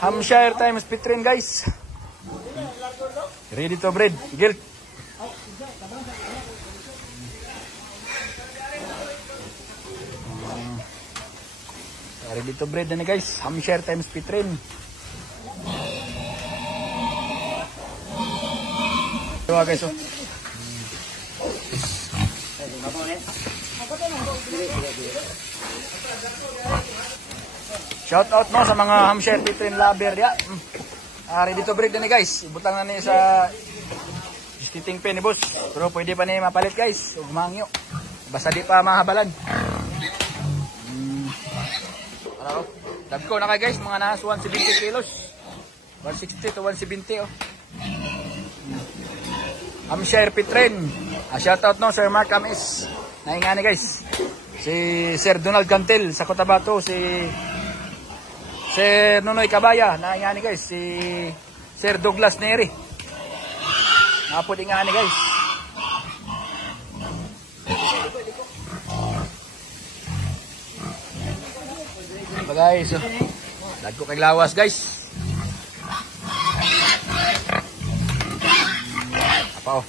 Hampshire times Pitrin, guys. Ready to breed. Gilt. Ready to breed na guys. Hampshire times Pitrin. Diba guys, oh. Shout out no sa mga Hampshire Pitrin lover ya. Ready to breed na guys. Ibutang na niya sa stiting pen ni boss. Pero pwede pa niya mapalit guys. Ug mangyo. Basta di pa mahabalan. Ano? Dagko na kay guys, mga nasa 170 kilos. 160 to 170 oh. Hampshire Pitrin. Shout out no Sir Mark Amis. Naingani guys. Si Sir Donald Cantel sa Cotabato, si Sir Nonoy Cabaya, naingani guys, si Sir Douglas Neri. Napod ingani guys. Diba guys, oh. Dagko kay lawas guys. Apa oh.